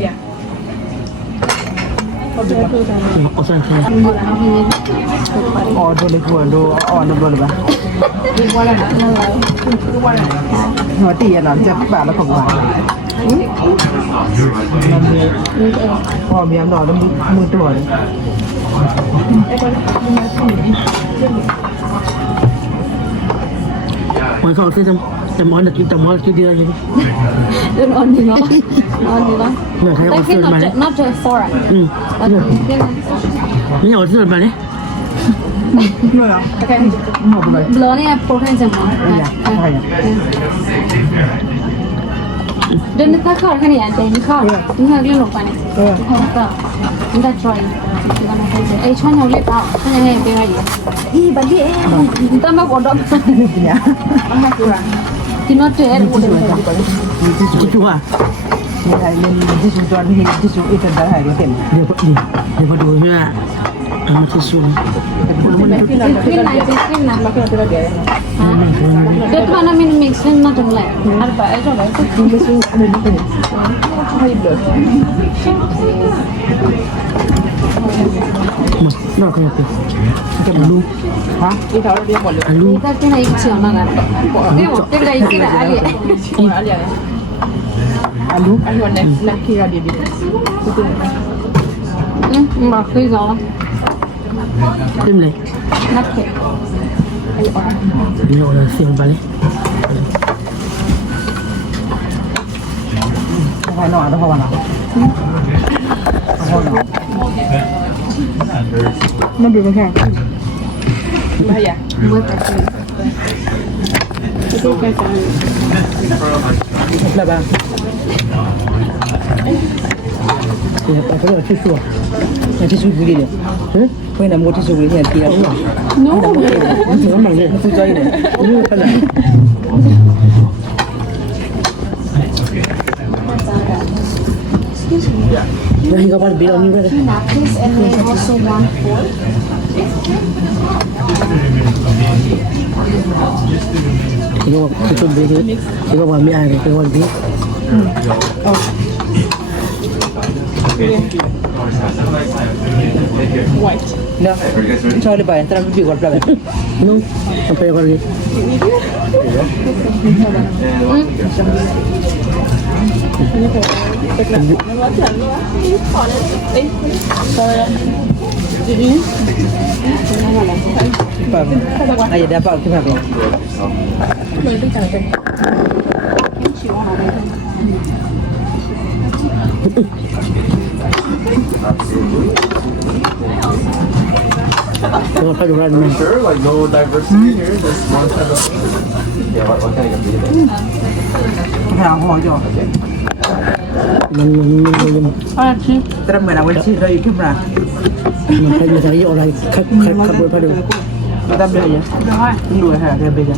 ya. Kosan saya. Oh, dulu gua do, oh, dulu ba. Mati ya nanti apa lah kau buat. Oh, biar dah mui tu ada. Mai kau tu jam mana kita mal tu dia lagi. Then on you know. Nah, saya Like order mana? not just for it. Ni order mana? Belum ni protein semua. Dan kita kau kan ni ada ni kau. Ni kau ni lupa ni. Kau tak. Kita try. Cuman yang ni tahu. Cuman yang ni berai. Ih, bagi kita mau kodok. Kita tu Cucu ah. Tisu tuan ni tisu itu dah hari tem. Dia berdua ni amat tisu. Itu mana mixing nak tu lah. Apa itu lah itu. Nak kena tu. Alu. Ha? Alu. Kita kena ikut mana? Kita kena ikut ali. Alu nak kira dia. Makan kau. Tim leh. Nak ke? Ni orang siang balik. Apa nak ada apa nak? Apa nak? Nanti macam. Bahaya. Itu kan. Berapa? Ya, apa kalau tisu? Yang tisu begini. Kau nak mau tisu begini yang tiada. No. Itu mana ni? Itu cari ni. Ini apa nak? Dah hingga pada bilang ni berada. Napkins and then also 1/4. Itu beri. Itu kami ada. Itu kami. White. No. Sorry ba? Terang bibig wala ba? No. Sampai ako lagi. Ayah dapat tu apa? Sure, like no diversity here. Just one type of. Yeah, what kind of food? Hàng hoa cho. Mình terus mana wajib dari kamera. Mình thấy ở đây khách bơi phải được. Kita beli ya. Dua ha, dia beli.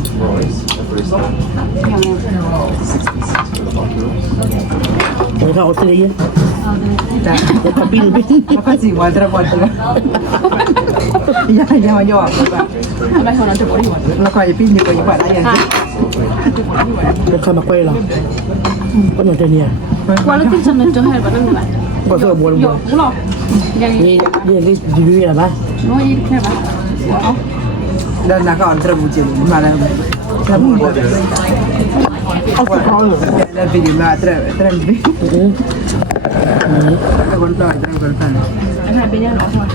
Kita kau tadi ya. Tapi lebih. Apa sih wajar wajar. Ya, jangan jawab. Lah kau jadi ni kau buat ayam. Kau nak kau lah. Kau nak ni ya. Quality macam tu hai badan ni. Kau suka buat. Yo, ulo. Ni di apa? No, ini kena. Dan nak kau terbuka mana? Terbuka. Ada video lah terbuka. Ada kontak, ada kontak. Ada banyak orang.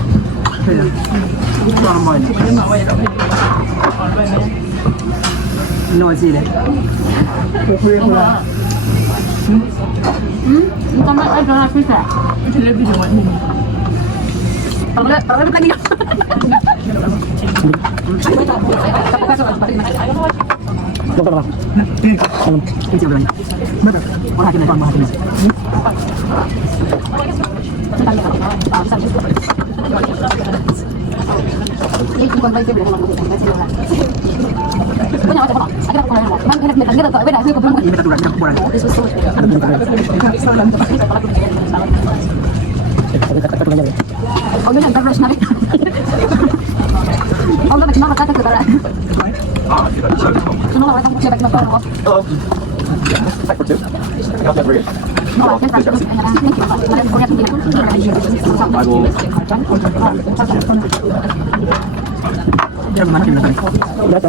Normal. No sih deh. Sama ada apa sih? Itu lebih cuma ini. Kalau lagi. Berapa? Kalau itu berapa? Berapa? Orang kena tambah lagi. Ini bukan baik dia bilang banyak macam apa? Ada apa yang mana? Kita tak beda sih kebetulan. Ini betul betul kurang. Oh, ini terus naik. Oh, nak kenapa kata kita? Semua orang tak siapa kenapa? Oh. Yang mana kita naik? Berapa?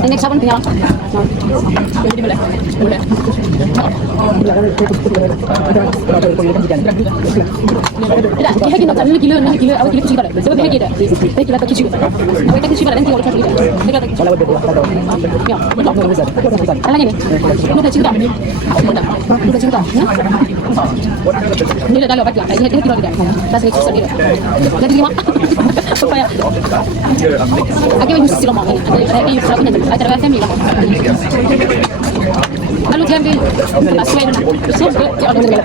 Ini sabun punya orang. Jadi boleh. Boleh. Tidak, dia gini tak gila, awak gila cuci kalau. Sebab dia gila. Dia gila tak cuci. Awak tak cuci kalau nanti awak cuci. Dia gila tak cuci. Ya, betul. Alangnya ni. Lu tak cuci tak? Lu tak cuci tak? Ni dah lalu baca. Dia gila tidak. Bahasa cuci dia. Jadi gimana? Supaya aku yang mesti lama ni. Ada yang selalu nanti. Ada family lah. Lalu dia ambil baswe dan so dia ada dengan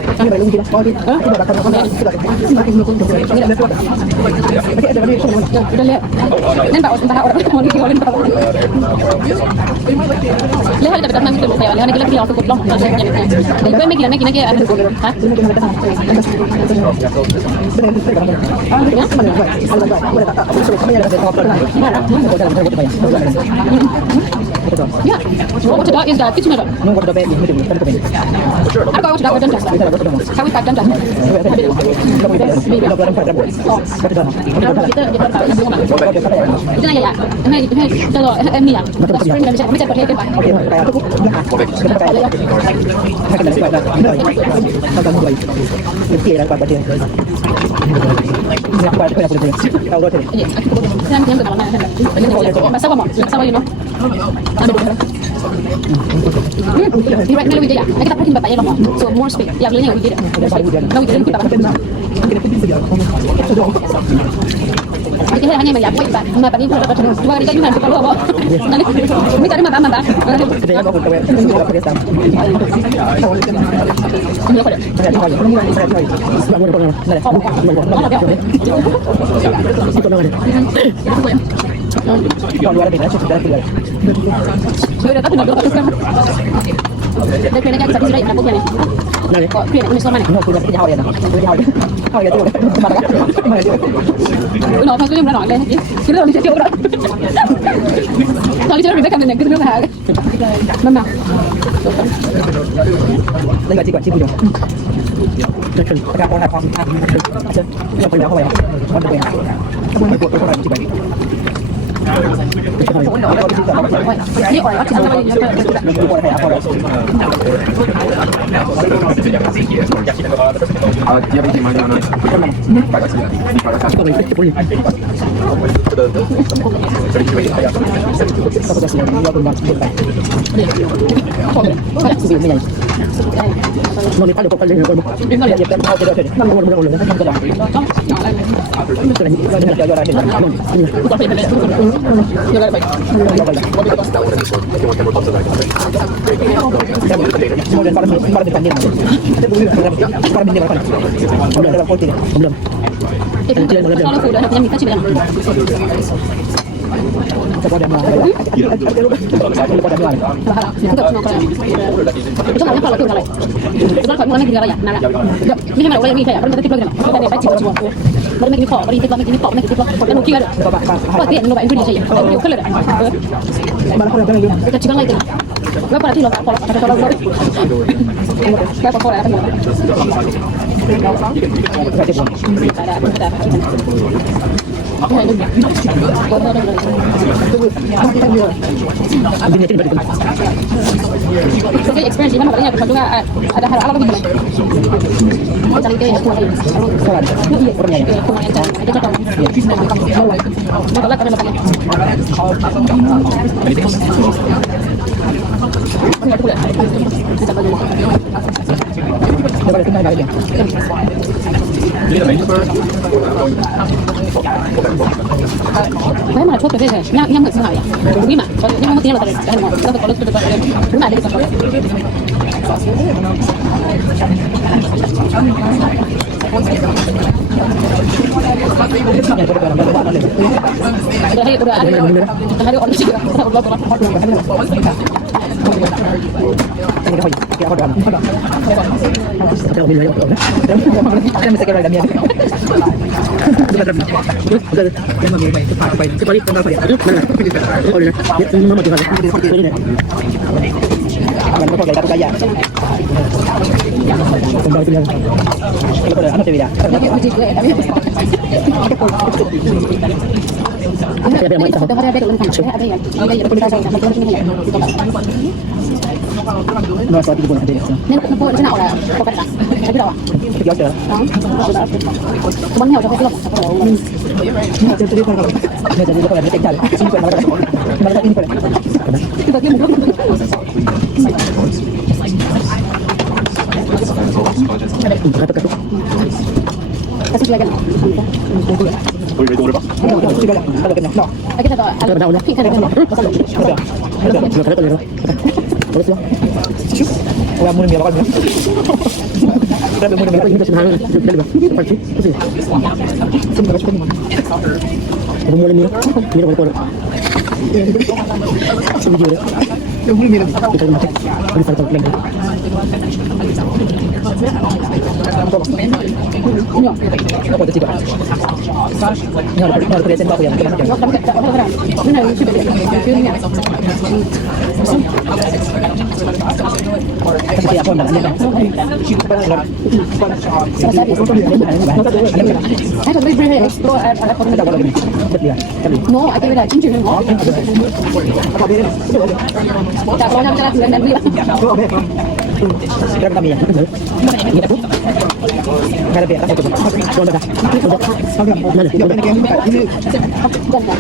udah lihat dan bawa entah orang mau ni orang tahu lihat ada datang itu saya lihat lagi aku kutlong gue mikir lagi ada ha ya what about is that kitchen ada aku sudah kerja dah kami kerja dah itu nanya ya kalau ini ya spring dan bisa pakai apa masa apa sama you know direct na dia kita pakai bapak ya loh so more space ya belinya we did no we didn't kita kita hanya melihat baik cuma tadi dua kali kan nanti kalau apa nanti cari mata kita mau ke Kalau luar beda cukup dari luar. Sudah tak nak berapa sekarang. Dah kena nak kita nak punya ni. Nah, Kau kena ni sama ni. no punya punya hawaya dah. Punya hawaya. Hawaya tu. Mana kan? Mana tu? Nak pasal yang nak lagi. Kita ni cakap orang. Kalau kita mereka kena kita nak. Mama. Lagi cikgu cikgu. Betul. Agak orang faham. Yang punya hawaya. Mana punya? Kamu buat apa cikgu? Ni orang macam mana ni? Dia pergi mana? No, ni paling pokok lagi. Dia dia tahu dia ada. Mana orang orang orang orang. Betul ni. Dia ada orang ada. Bukan saya bela. Jangan baik. Kemudian para depan dia. Para bini depan. Belum ada poti. Belum. Kalau sudah yang minta sih bilang. Cepat dia mau. Cepat dia mau. Enggak cuma kalau. Itu namanya kalau tu kalau. Itu kalau mana kita raya. Nah. Ni memang orang yang ni kayak. Kalau kita program. Kita ni baca semua. Baru nak info, baru kita info, nak info. Kalau kita ada. Apa dia nak info dia saya. Kalau kalau. Mana kau lagi? Kita cakap lagi. Berapa nanti lo kalau kata kalau baru. Berapa orang akan mau. Bini itu berarti. Jadi experience di mana makanya kita juga ada hal apa gitu. Macam itu yang aku lagi. Iya, pernah ya. Itu contoh. Masalah kami makan. Dapat kita lagi. Saya mana cukup berbeza. Yang nggak sengaja. Gimana? Soalnya yang mau tinggal tadi. Saya mau. Kita kalau sudah betul. Gimana ada sesuatu? Sudah ada orang juga. Ini dah ya apa dah. Ada bini lagi. Ada mesti kira dia. Betul. Betul. Yang mana baik. Cepat baik tengah dia. Mana? Oh dia. Dia mama tu kalau. Aman kau gaya gaya. Kembali dia. Kalau anak dia. Ada yang mau ada yang ada yang no suatu pun ada. Nên cũng có nào là có cái gì thấy đâu à? Kita ada. Cuman heo cho cái lồng satu lồng. Macam tu dia kalau. Dia jadi kalau dia tinggal. Simpan mana. Mana ini pun. Itu bagi mulut. Kata kata. Kasih lagi. Ada kena. No. Lagi tak ada. Pink kan ada. Terus ya. Orang mula dia bakal. Kita mula dia kita senang. Dah bah. Apa sih? Apa sih? Sini baca ni. Aku mula mira. Mira boleh kau. Sini dia. Dia mula mira. Kita macam. Beri satu lagi. Apa tu cakap? Ni ada present apa yang kita macam. Mana yang sudah dia. Kasi ako na ano. No, I give it a ginger no. Tak kalau nak jalan dan beli. Kira kami ya. Ini aku. Kada biar aku tu. Sudah dah. Mana?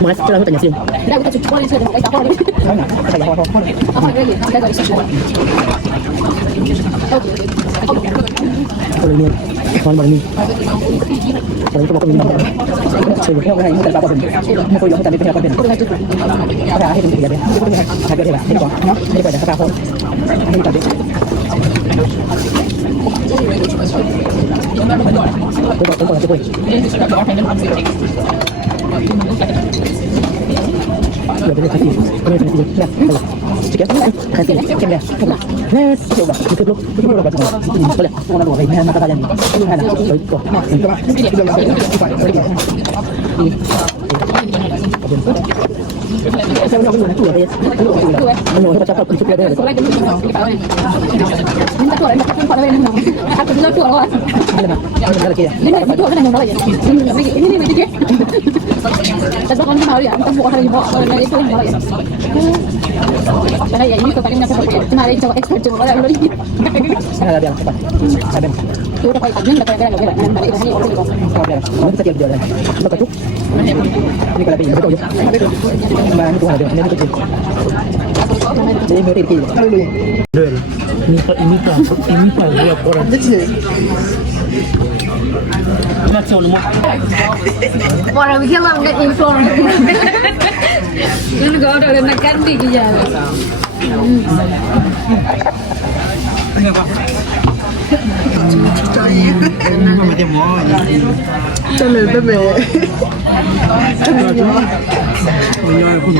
Mas, kalau tanya sih. Dah kita cuci boleh sudah tak apa. Mana? Saya hawa. Apa lagi? Kita ada sesuatu. Kalau ni, kalau ni. Kalau itu bakal minum. Saya bukan orang yang tak apa pun. Mau kau yang tak ada apa pun. Ada akhir dia dia. Ada dia. Ini kau. Ini pada kata aku. Ini tadi. Tunggu cepat. Betul kasih. Betul kasih. Ya. Cek ya. Kasih. Cek ya. Nes. Coba. Tutup dulu. Tutup dulu. Boleh. Mau nak buat ini mata kalian. Ini ada. Itu. Saya nak dulu nak tu ya. Anu kita cakap di sebelah dia. Minta tu orang nak pun pada orang. Aku dulu tu orang. Ada lagi ya. Ini tu orang yang orang. Ini begitu. Tapi kalau kita hari, kita bukan hari bawa orang itu yang orang. Karena ya ini kau paling nak seperti itu. Cuma coba expert coba orang lagi. Ada dia cepat. Ada. Itu dapat kajian dapat kerja lagi. Nanti ini orang itu. Ada. Mana kita tiap jalan. Lepas tu. Ini kalau pergi betul je. Mana tu ada. Ini betul. Jadi beri kita. Dua. Ini pak dia orang. Macam mana? Orang bikin lah nggak influencer. Ini kau ada nak ganti dia. Cho nên bé mẹ mình nhoi không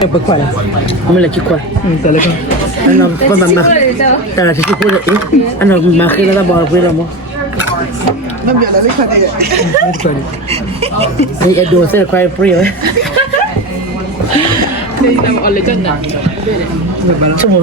em bực phải mình là chiếc quạt tại là anh làm con bằng bạc tại là cái chiếc quạt đấy anh làm mà khi nó ra bò với làm không năm giờ là lấy khăn này đi đồ sẽ quay free đấy Đây là một legend à? trong một